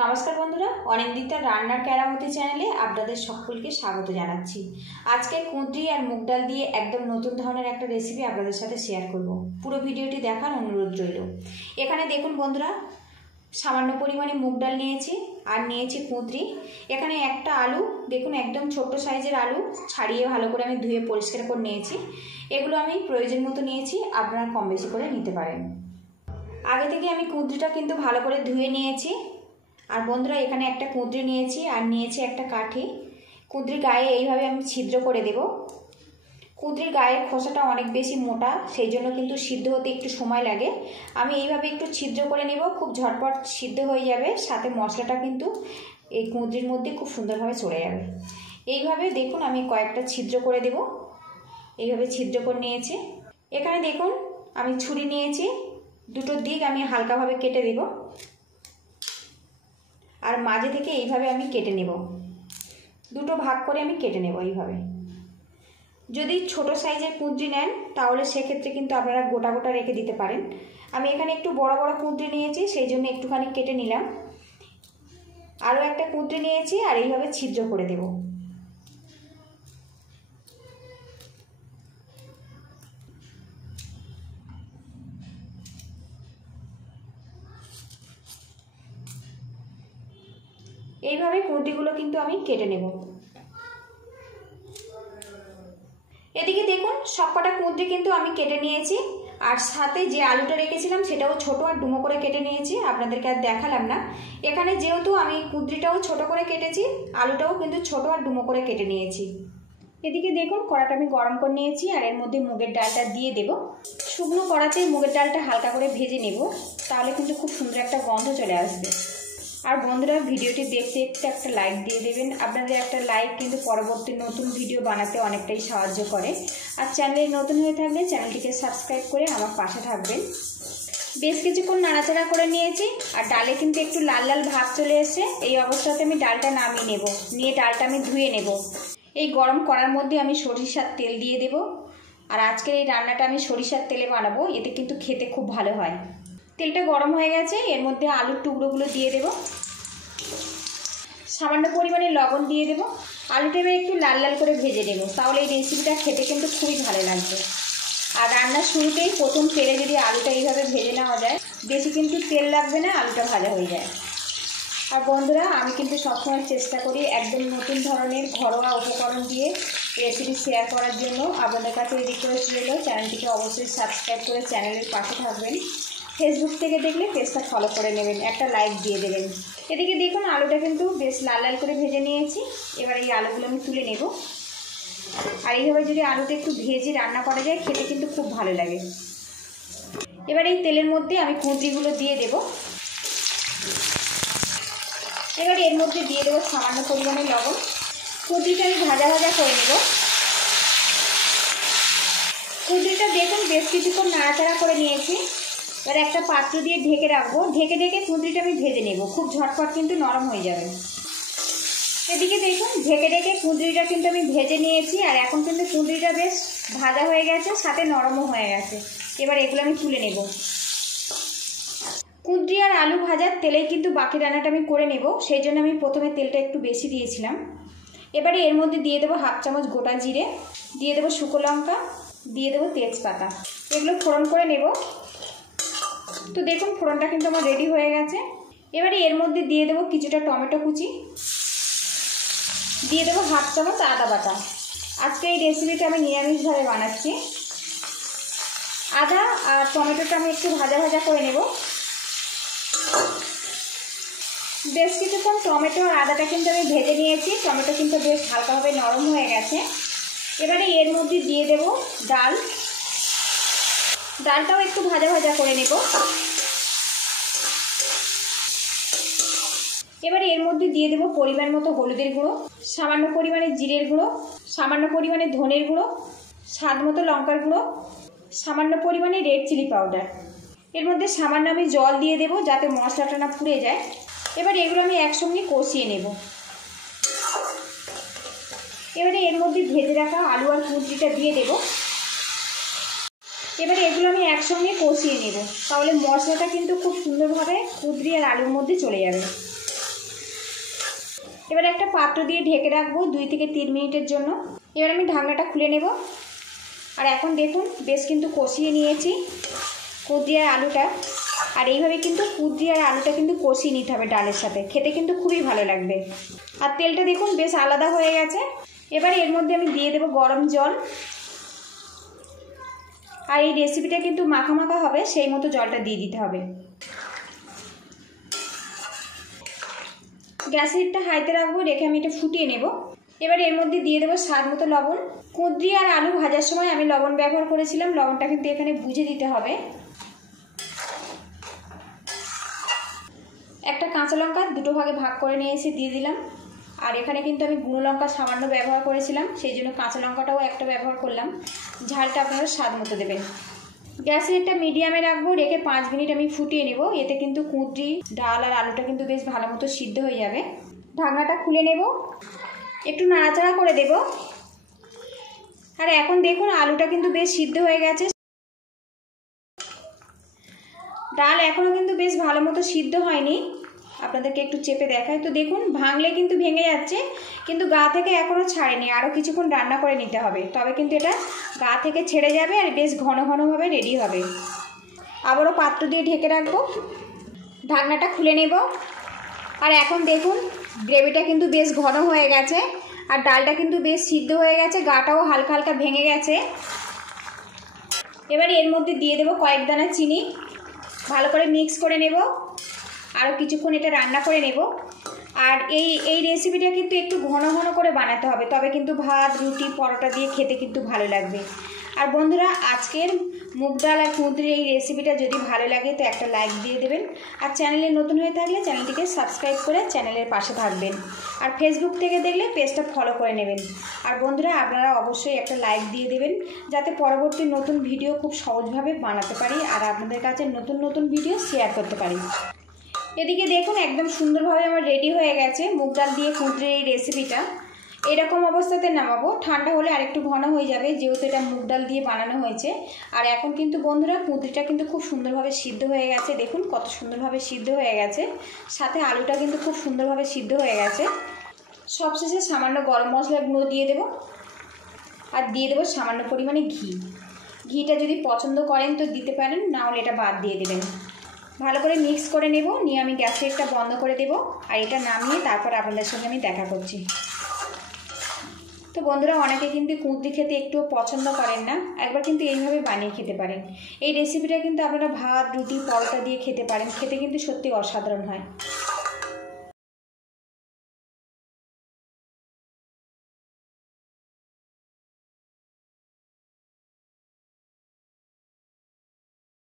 নমস্কার বন্ধুরা, অনিন্দিতা রান্নার কেরামতি চ্যানেলে আপনাদের সকলকে স্বাগত জানাচ্ছি। আজকে কুঁদরি আর মুগ ডাল দিয়ে একদম নতুন ধরনের একটা রেসিপি আপনাদের সাথে শেয়ার করব। পুরো ভিডিওটি দেখার অনুরোধ রইল। এখানে দেখুন বন্ধুরা, সামান্য পরিমাণে মুগ ডাল নিয়েছি আর নিয়েছি কুঁদরি। এখানে একটা আলু, দেখুন একদম ছোট্ট সাইজের আলু ছাড়িয়ে ভালো করে আমি ধুয়ে পরিষ্কার করে নিয়েছি। এগুলো আমি প্রয়োজন মতো নিয়েছি, আপনারা কম বেশি করে নিতে পারেন। আগে থেকে আমি কুঁদরিটা কিন্তু ভালো করে ধুয়ে নিয়েছি। আর বন্ধুরা, এখানে একটা কুঁদরি নিয়েছি আর নিয়েছি একটা কাঠি। কুঁদরির গায়ে এইভাবে আমি ছিদ্র করে দেব। কুঁদরির গায়ের খোসাটা অনেক বেশি মোটা, সেই জন্য কিন্তু সিদ্ধ হতে একটু সময় লাগে। আমি এইভাবে একটু ছিদ্র করে নেব, খুব ঝটপট সিদ্ধ হয়ে যাবে। সাথে মশলাটা কিন্তু এই কুঁদরির মধ্যে খুব সুন্দরভাবে চলে যাবে। এইভাবে দেখুন আমি কয়েকটা ছিদ্র করে দেব। এইভাবে ছিদ্র করে নিয়েছি। এখানে দেখুন আমি ছুরি নিয়েছি, দুটো দিক আমি হালকাভাবে কেটে দেব আর মাঝে থেকে এইভাবে আমি কেটে নেব। দুটো ভাগ করে আমি কেটে নেব এইভাবে। যদি ছোট সাইজের কুঁদরি নেন তাহলে সেক্ষেত্রে কিন্তু আপনারা গোটা গোটা রেখে দিতে পারেন। আমি এখানে একটু বড় বড় কুঁদরি নিয়েছি, সেই জন্য একটুখানি কেটে নিলাম। আরও একটা কুঁদরি নিয়েছি আর এইভাবে ছিদ্র করে দেব। এইভাবে কুঁদরিগুলো কিন্তু আমি কেটে নেব। এদিকে দেখুন সবকটা কুঁদরি কিন্তু আমি কেটে নিয়েছি। আর সাথে যে আলুটা রেখেছিলাম সেটাও ছোট আর ডুমো করে কেটে নিয়েছি, আপনাদেরকে আর দেখালাম না। এখানে যেহেতু আমি কুঁদরিটাও ছোট করে কেটেছি, আলুটাও কিন্তু ছোট আর ডুমো করে কেটে নিয়েছি। এদিকে দেখুন কড়াটা আমি গরম করে নিয়েছি আর এর মধ্যে মুগের ডালটা দিয়ে দেব। শুকনো কড়াতেই মুগের ডালটা হালকা করে ভেজে নেব, তাহলে কিন্তু খুব সুন্দর একটা গন্ধ চলে আসবে। আর বন্ধুরা, ভিডিওটি দেখতে একটা লাইক দিয়ে দেবেন। আপনাদের একটা লাইক কিন্তু পরবর্তী নতুন ভিডিও বানাতে অনেকটাই সাহায্য করে। আর চ্যানেলে নতুন হয়ে থাকলে চ্যানেলটিকে সাবস্ক্রাইব করে আমার পাশে থাকবেন। বেশ কিছুক্ষণ নাড়াচাড়া করে নিয়েছি আর ডালে কিন্তু একটু লাল লাল ভাব চলে এসে এই অবস্থাতে আমি ডালটা নামিয়ে নেব। নিয়ে ডালটা আমি ধুয়ে নেব। এই গরম কড়ার মধ্যে আমি সরিষার তেল দিয়ে দেব। আর আজকের এই রান্নাটা আমি সরিষার তেলে বানাবো, এতে কিন্তু খেতে খুব ভালো হয়। তেলটা গরম হয়ে গেছে, এর মধ্যে আলুর টুকরোগুলো দিয়ে দেব। সামান্য পরিমাণে লবণ দিয়ে দেব। আলুটা এবার একটু লাল লাল করে ভেজে নেব, তাহলে এই রেসিপিটা খেতে কিন্তু খুবই ভালো লাগবে। আর রান্নার শুরুতেই প্রথম তেলে যদি আলুটা এইভাবে ভেজে নেওয়া যায়, বেশি কিন্তু তেল লাগবে না, আলুটা ভাজা হয়ে যায়। আর বন্ধুরা, আমি কিন্তু সবসময় চেষ্টা করি একদম নতুন ধরনের ঘরোয়া উপকরণ দিয়ে রেসিপি শেয়ার করার জন্য। আপনাদের কাছে রিকোয়েস্ট রইল, চ্যানেলটিকে অবশ্যই সাবস্ক্রাইব করে চ্যানেলের পাশে থাকবেন। ফেসবুক থেকে দেখলে পেজটা ফলো করে নেবেন, একটা লাইক দিয়ে দেবেন। এদিকে দেখুন আলুটা কিন্তু বেশ লাল লাল করে ভেজে নিয়েছি। এবার এই আলুগুলো আমি তুলে নেব। আর এইভাবে যদি আলুটা একটু ভেজে রান্না করা যায়, খেতে কিন্তু খুব ভালো লাগে। এবার এই তেলের মধ্যে আমি কুঁদরিগুলো দিয়ে দেব। এবার এর মধ্যে দিয়ে দেবো সামান্য পরিমাণে লবণ। কুঁদরিটা আমি ভাজা ভাজা করে নেব। কুঁদরিটা দেখুন বেশ কিছুক্ষণ নাড়াচাড়া করে নিয়েছি। এবার একটা পাত্র দিয়ে ঢেকে রাখবো। ঢেকে ঢেকে কুঁদরিটা আমি ভেজে নেব, খুব ঝটপট কিন্তু নরম হয়ে যাবে। এদিকে দেখুন ঢেকে ঢেকে কুঁদরিটা কিন্তু আমি ভেজে নিয়েছি আর এখন কিন্তু কুঁদরিটা বেশ ভাজা হয়ে গেছে, সাথে নরমও হয়ে গেছে। এবার এগুলো আমি তুলে নেব। কুঁদরি আর আলু ভাজার তেলেই কিন্তু বাকি রান্নাটা আমি করে নেব, সেই জন্য আমি প্রথমে তেলটা একটু বেশি দিয়েছিলাম। এবারে এর মধ্যে দিয়ে দেবো হাফ চামচ গোটা জিরে, দিয়ে দেবো শুকনো লঙ্কা, দিয়ে দেবো তেজপাতা। এগুলো ফোড়ন করে নেব। তো দেখুন ফোড়নটা কিন্তু আমার রেডি হয়ে গেছে। এবারে এর মধ্যে দিয়ে দেবো কিছুটা টমেটো কুচি, দিয়ে দেবো হাফ চামচ আদা বাটা। আজকে এই রেসিপিটা আমি নিরামিষভাবে বানাচ্ছি। আদা আর টমেটোটা আমি একটু ভাজা ভাজা করে নেব। বেশ কিছুক্ষণ টমেটো আর আদাটা কিন্তু আমি ভেজে নিয়েছি। টমেটো কিন্তু বেশ হালকাভাবে নরম হয়ে গেছে। এবারে এর মধ্যে দিয়ে দেব ডাল। ডালটাও একটু ভাজা ভাজা করে নেব। এবারে এর মধ্যে দিয়ে দেবো পরিমাণ মতো হলুদের গুঁড়ো, সামান্য পরিমাণে জিরের গুঁড়ো, সামান্য পরিমাণে ধনের গুঁড়ো, স্বাদ মতো লঙ্কার গুঁড়ো, সামান্য পরিমাণে রেড চিলি পাউডার। এর মধ্যে সামান্য আমি জল দিয়ে দেবো যাতে মশলাটা না পুড়ে যায়। এবার এগুলো আমি একসঙ্গে কষিয়ে নেব। এবারে এর মধ্যে ভেজে রাখা আলু আর কুঁদরিটা দিয়ে দেব। এবারে এগুলো আমি একসঙ্গে কষিয়ে নেব, তাহলে মশলাটা কিন্তু খুব সুন্দরভাবে কুঁদরি আর আলুর মধ্যে চলে যাবে। পাত্র দিয়ে ঢেকে রাখবো 2 থেকে 3 মিনিটের জন্য। এবার আমি ঢাকনাটা খুলে নেব। আর এখন দেখুন বেশ কিন্তু কষিয়ে নিয়েছি কুঁদরি আর আলুটা। আর এইভাবে কিন্তু কুঁদরি আর আলুটা কিন্তু কষিয়ে নিতে হবে ডালের সাথে, খেতে কিন্তু খুবই ভালো লাগবে। আর তেলটা দেখুন বেশ আলাদা হয়ে গেছে। এবারে এর মধ্যে আমি দিয়ে দেবো গরম জল। আর এই রেসিপিটা কিন্তু মাখা মাখা হবে, সেই মতো জলটা দিয়ে দিতে হবে। গ্যাসের হিটটা হাইতে রাখবো, রেখে আমি এটা ফুটিয়ে নেব। এবারে এর মধ্যে দিয়ে দেবো স্বাদ মতো লবণ। কুঁদরি আর আলু ভাজার সময় আমি লবণ ব্যবহার করেছিলাম, লবণটা কিন্তু এখানে বুঝে দিতে হবে। একটা কাঁচা লঙ্কা 2 ভাগে ভাগ করে নিয়েছি, দিয়ে দিলাম। আর এখানে কিন্তু আমি গুঁড়ো লঙ্কা সামান্য ব্যবহার করেছিলাম, সেই জন্য কাঁচা লঙ্কাটাও একটা ব্যবহার করলাম। ঝালটা আপনারা স্বাদ মতো দেবেন। গ্যাসের একটা মিডিয়ামে রাখবো, রেখে 5 মিনিট আমি ফুটিয়ে নেব। এতে কিন্তু কুঁদরি, ডাল আর আলুটা কিন্তু বেশ ভালো মতো সিদ্ধ হয়ে যাবে। ঢাকনাটা খুলে নেব, একটু নাড়াচাড়া করে দেব। আর এখন দেখুন আলুটা কিন্তু বেশ সিদ্ধ হয়ে গেছে। ডাল এখনও কিন্তু বেশ ভালো মতো সিদ্ধ হয়নি, আপনাদেরকে একটু চেপে দেখাই। তো দেখুন ভাঙলে কিন্তু ভেঙে যাচ্ছে, কিন্তু গা থেকে এখনও ছাড়েনি। আরও কিছুক্ষণ রান্না করে নিতে হবে, তবে কিন্তু এটা গা থেকে ছেড়ে যাবে আর বেশ ঘন ঘনভাবে রেডি হবে। আবারও পাত্র দিয়ে ঢেকে রাখবো, ঢাকনাটা খুলে নেব। আর এখন দেখুন গ্রেভিটা কিন্তু বেশ ঘন হয়ে গেছে, আর ডালটা কিন্তু বেশ সিদ্ধ হয়ে গেছে, গাটাও হালকা হালকা ভেঙে গেছে। এবার এর মধ্যে দিয়ে দেবো কয়েক দানা চিনি, ভালো করে মিক্স করে নেব। আরও কিছুক্ষণ এটা রান্না করে নেব। আর এই রেসিপিটা কিন্তু একটু ঘন ঘন করে বানাতে হবে, তবে কিন্তু ভাত, রুটি, পরোটা দিয়ে খেতে কিন্তু ভালো লাগবে। আর বন্ধুরা আজকের মুগ ডাল আর কুঁদরির এই রেসিপিটা যদি ভালো লাগে তো একটা লাইক দিয়ে দেবেন। আর চ্যানেলে নতুন হয়ে থাকলে চ্যানেলটিকে সাবস্ক্রাইব করে চ্যানেলের পাশে থাকবেন। আর ফেসবুক থেকে দেখলে পেজটা ফলো করে নেবেন। আর বন্ধুরা আপনারা অবশ্যই একটা লাইক দিয়ে দেবেন, যাতে পরবর্তী নতুন ভিডিও খুব সহজভাবে বানাতে পারি আর আপনাদের কাছে নতুন নতুন ভিডিও শেয়ার করতে পারি। এদিকে দেখুন একদম সুন্দরভাবে আমার রেডি হয়ে গেছে মুগ ডাল দিয়ে কুঁদরির এই রেসিপিটা। এরকম অবস্থাতে নামাবো, ঠান্ডা হলে আরেকটু ঘন হয়ে যাবে, যেহেতু এটা মুগ ডাল দিয়ে বানানো হয়েছে। আর এখন কিন্তু বন্ধুরা কুঁদরিটা কিন্তু খুব সুন্দরভাবে সিদ্ধ হয়ে গেছে, দেখুন কত সুন্দরভাবে সিদ্ধ হয়ে গেছে। সাথে আলুটা কিন্তু খুব সুন্দরভাবে সিদ্ধ হয়ে গেছে। সবশেষে সামান্য গরম মশলার গুঁড়ো দিয়ে দেবো, আর দিয়ে দেবো সামান্য পরিমাণে ঘি। ঘিটা যদি পছন্দ করেন তো দিতে পারেন, না হলে এটা বাদ দিয়ে দেবেন। ভালো করে মিক্স করে নেব, নিয়ে আমি গ্যাসের একটা বন্ধ করে দেব। আর এটা নামিয়ে তারপর আপনাদের সঙ্গে আমি দেখা করছি। তো বন্ধুরা অনেকে কিন্তু কুঁদরি খেতে একটুও পছন্দ করেন না, একবার কিন্তু এইভাবে বানিয়ে খেতে পারেন। এই রেসিপিটা কিন্তু আপনারা ভাত, রুটি, পরোটা দিয়ে খেতে পারেন, খেতে কিন্তু সত্যি অসাধারণ হয়।